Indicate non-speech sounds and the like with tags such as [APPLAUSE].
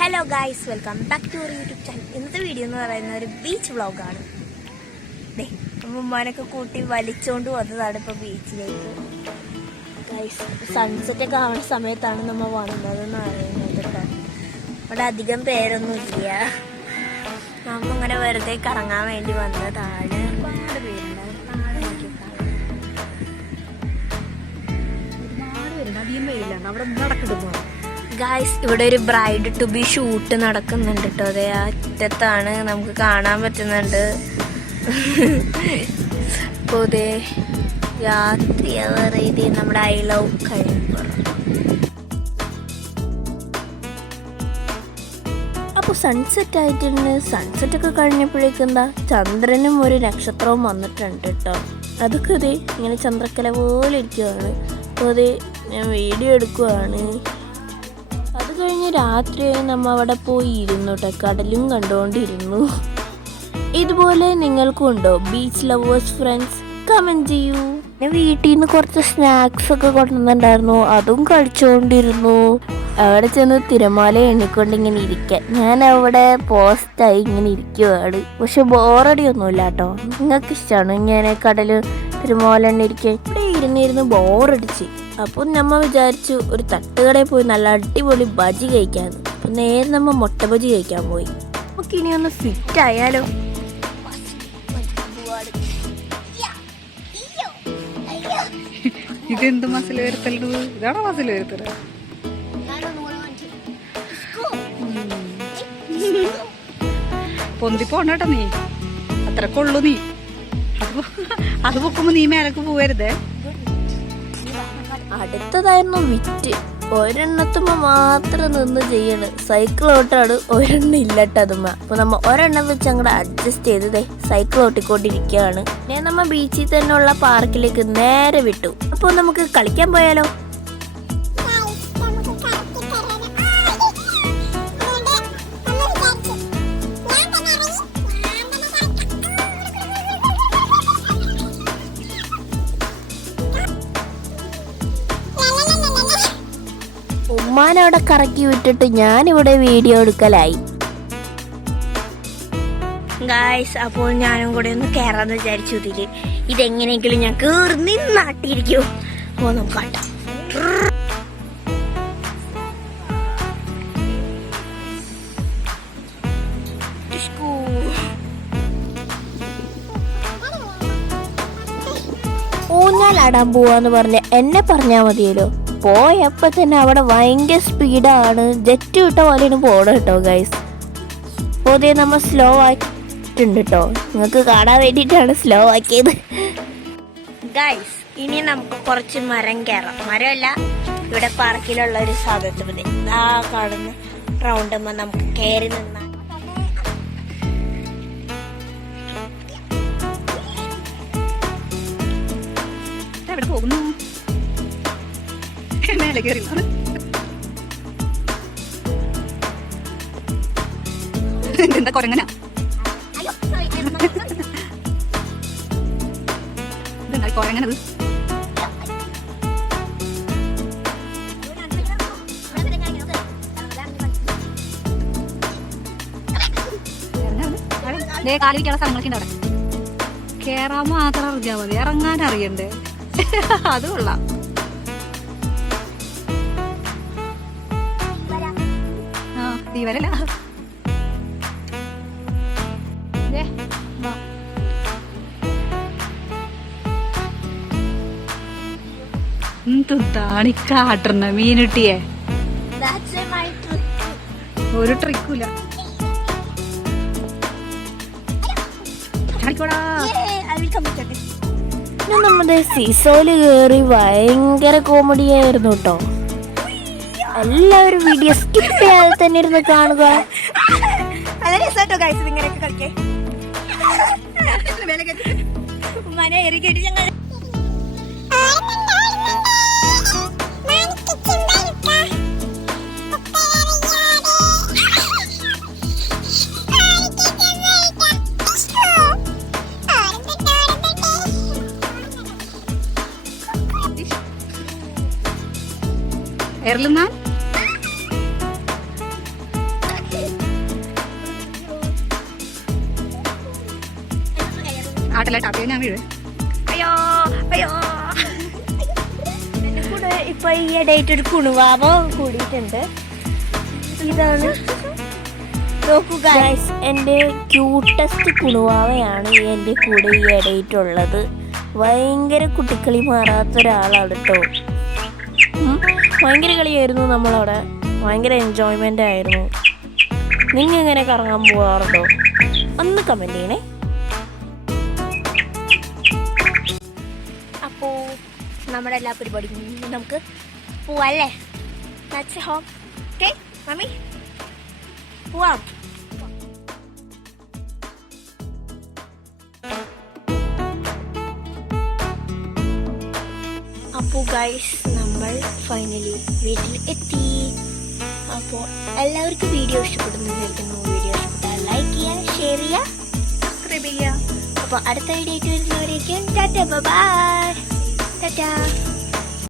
Hello guys welcome back to our YouTube channel ഇന്നത്തെ video എന്ന് പറയുന്ന ഒരു ബീച്ച് വ്ളോഗാണ് ദേ ഉമ്മാനൊക്കെ കൂട്ടി വലിച്ചോണ്ട് വന്നതാണ് ഇപ്പോൾ ബീച്ചിലേക്ക് സൺസെറ്റ് ഒക്കെ ആവുന്ന സമയത്താണ് നമ്മൾ വന്നത് എന്ന് പറയുന്നത് ഇവിടെ അധികം പേരൊന്നും ഇല്ല. നമ്മ ഇങ്ങനെ വെറുതെ കറങ്ങാൻ വേണ്ടി വന്നതാണ്. ഒരുപാട് പേരുണ്ട്. അധികം പേരില്ല. അവിടെ നടക്കിടുന്നു ഗായ്സ് ഇവിടെ ഒരു ബ്രൈഡ് ടു ബി ഷൂട്ട് നടക്കുന്നുണ്ട് കേട്ടോ അതെ ആ അറ്റത്താണ് നമുക്ക് കാണാൻ പറ്റുന്നുണ്ട്. അപ്പോൾ ഇതേ രാത്രി ഇത് നമ്മുടെ ഐ ലവ് കഴിഞ്ഞു. അപ്പോൾ സൺസെറ്റ് ആയിട്ടുണ്ട്. സൺസെറ്റ് ഒക്കെ കഴിഞ്ഞപ്പോഴേക്കും എന്താ ചന്ദ്രനും ഒരു നക്ഷത്രവും വന്നിട്ടുണ്ട് കേട്ടോ അതൊക്കെ ഇതേ ഇങ്ങനെ ചന്ദ്രക്കല പോലെ ഇരിക്കുവാണ്. അപ്പോൾ അതേ ഞാൻ വീഡിയോ എടുക്കുവാണ്. അത് കഴിഞ്ഞ് രാത്രിയായി നമ്മൾ അവിടെ പോയി ഇരുന്നു കേട്ടോ കടലും കണ്ടുകൊണ്ടിരുന്നു ഇതുപോലെ നിങ്ങൾക്കും ഉണ്ടോ? ബീച്ച് ലവേഴ്സ് ഫ്രണ്ട്സ് കമന്റ് ചെയ്യൂ. പിന്നെ വീട്ടിൽ നിന്ന് കുറച്ച് സ്നാക്സ് ഒക്കെ കൊണ്ടുവന്നിട്ടുണ്ടായിരുന്നു. അതും കഴിച്ചുകൊണ്ടിരുന്നു അവിടെ ചെന്ന് തിരമാല എണ്ണിക്കൊണ്ട് ഇങ്ങനെ ഇരിക്കാൻ. ഞാൻ അവിടെ പോസ്റ്റായി ഇങ്ങനെ ഇരിക്കുവാണ്. പക്ഷെ ബോറടി ഒന്നുമില്ല കേട്ടോ നിങ്ങൾക്ക് ഇഷ്ടമാണ് ഇങ്ങനെ കടൽ തിരമാല എണ്ണിരിക്കാൻ? ഇവിടെ ഇരുന്നിരുന്ന് ബോറടിച്ച് അപ്പോൾ നമ്മ വിചാരിച്ചു ഒരു തട്ടുകടയിൽ പോയി നല്ല അടിപൊളി ബജി കഴിക്കാൻ അപ്പോൾ നേരെ നമ്മ മുട്ട ബജി കഴിക്കാൻ പോയി. നമുക്ക് ഇനി ഒന്ന് ഫിറ്റ് ആയാലോ? [LAUGHS] ഇതെന്ത് മസിൽ വരുത്തലത് ഇതാണോ മസിൽ വരുത്തൽ? പൊന്തി പോണേട്ടോ നീ. അത്രക്കൊള്ളു നീ. [LAUGHS] അത് പൊക്കുമ്പോ നീ മേലക്ക് പോവരുതേ. അടുത്തതായിരുന്നു വിറ്റ്. ഒരെണ്ണത്തുമ്മ മാത്രം നിന്ന് ചെയ്യണ്. സൈക്കിൾ ഓട്ടാണ് ഒരെണ്ണം ഇല്ലട്ടതുമ്മ അപ്പൊ നമ്മ ഒരെണ്ണം വെച്ച് അങ്ങോട്ട് അഡ്ജസ്റ്റ് ചെയ്തതേ സൈക്കിൾ ഓട്ടിക്കൊണ്ടിരിക്കുകയാണ് ഞാൻ നമ്മ ബീച്ചിൽ തന്നെ ഉള്ള പാർക്കിലേക്ക് നേരെ വിട്ടു. അപ്പോൾ നമുക്ക് കളിക്കാൻ പോയാലോ? ഉമ്മാനവിടെ കറക്കി വിട്ടിട്ട് ഞാനിവിടെ വീഡിയോ എടുക്കലായി. ഗായ്സ് അപ്പോൾ ഞാനും കൂടെ ഒന്ന് കയറാന്ന് വിചാരിച്ചു. ഇതിൽ ഇതെങ്ങനെയെങ്കിലും ഞാൻ കേറി നിന്നാട്ടിയിരിക്കും. അപ്പോൾ നമുക്ക് കാട്ടാം. ഊഞ്ഞാലാടാൻ പോവാന്ന് പറഞ്ഞ എന്നെ പറഞ്ഞാ മതിയല്ലോ. പോയപ്പോ തന്നെ അവിടെ ഭയങ്കര സ്പീഡാണ്. ജെറ്റ് വിട്ട പോലെയാണ് പോണത് കേട്ടോ ഗൈസ് പൊതുവെ നമ്മൾ സ്ലോ ആയിട്ടുണ്ട് കേട്ടോ നിങ്ങൾക്ക് കാണാൻ വേണ്ടിയിട്ടാണ് സ്ലോ ആക്കിയത്. ഗൈസ് ഇനി നമുക്ക് കുറച്ച് മരം കയറാം മരമല്ല ഇവിടെ പാർക്കിലുള്ള ഒരു സാധനത്തിൽ ആ കാണുന്ന റൗണ്ടുമ്പോൾ നമുക്ക് കയറി നിന്നാൽ കയറി വാ. എന്താ കൊരങ്ങനാ? ഇതെന്താ കൊരങ്ങനത്? ദേ കാലിരിക്കാനുള്ള സ്ഥലങ്ങളൊക്കെ ഉണ്ട് അവിടെ. മാത്രം അറിഞ്ഞാൽ മതി. ഇറങ്ങാൻ അറിയണ്ടേ? [LAUGHS] അത് കൊള്ളാം. നീ വരല മീനുട്ടിയെ. ഒരു ട്രിക്കൂല നമ്മുടെ സീസോയിൽ കയറി ഭയങ്കര കോമഡി ആയിരുന്നു കേട്ടോ എല്ലാവരും വീഡിയോ സ്കിപ്പ് ചെയ്യാതെ തന്നെ ഇരുന്ന് കാണുക. എറലുമാൻ ആട്ടല്ല ടാപ്പിയ ഞാൻ വീഴും. അയ്യോ അയ്യോ. ഇപ്പൊ ഈ ഇടയിട്ട് ഒരു കുണുവാവ കൂടിയിട്ടുണ്ട്. ഇതാണ് നോക്കൂ ഗൈസ് എന്റെ ക്യൂട്ടസ്റ്റ് കുണുവാവയാണ് എന്റെ കൂടെ ഈ ഇടയിട്ടുള്ളത് ഭയങ്കര കുട്ടിക്കളി മാറാത്ത ഒരാളാണ് കേട്ടോ ഭയങ്കര കളിയായിരുന്നു നമ്മളവിടെ. ഭയങ്കര എൻജോയ്മെന്റ് ആയിരുന്നു. നിങ്ങൾ ഇങ്ങനെ കറങ്ങാൻ പോകാറുണ്ടോ ഒന്ന് കമന്റ് ചെയ്യണേ. അപ്പോൾ നമ്മുടെ എല്ലാ പരിപാടിയും കഴിഞ്ഞ് നമുക്ക് പോവാല്ലേ? ഹോം ഓക്കെ മമ്മി പോവാം. അപ്പോൾ ഗൈസ് നമ്മൾ ഫൈനലി വീട്ടിൽ എത്തി. അപ്പോൾ എല്ലാവർക്കും വീഡിയോ ഇഷ്ടപ്പെടുന്നു വീഡിയോ ഇഷ്ടപ്പെട്ടാൽ ലൈക്ക് ചെയ്യുക ഷെയർ ചെയ്യുക സബ്സ്ക്രൈബ് ചെയ്യാം അപ്പോൾ അടുത്ത വീഡിയോ വരുന്നവരേക്കും ടാറ്റ ബൈ ടാറ്റ.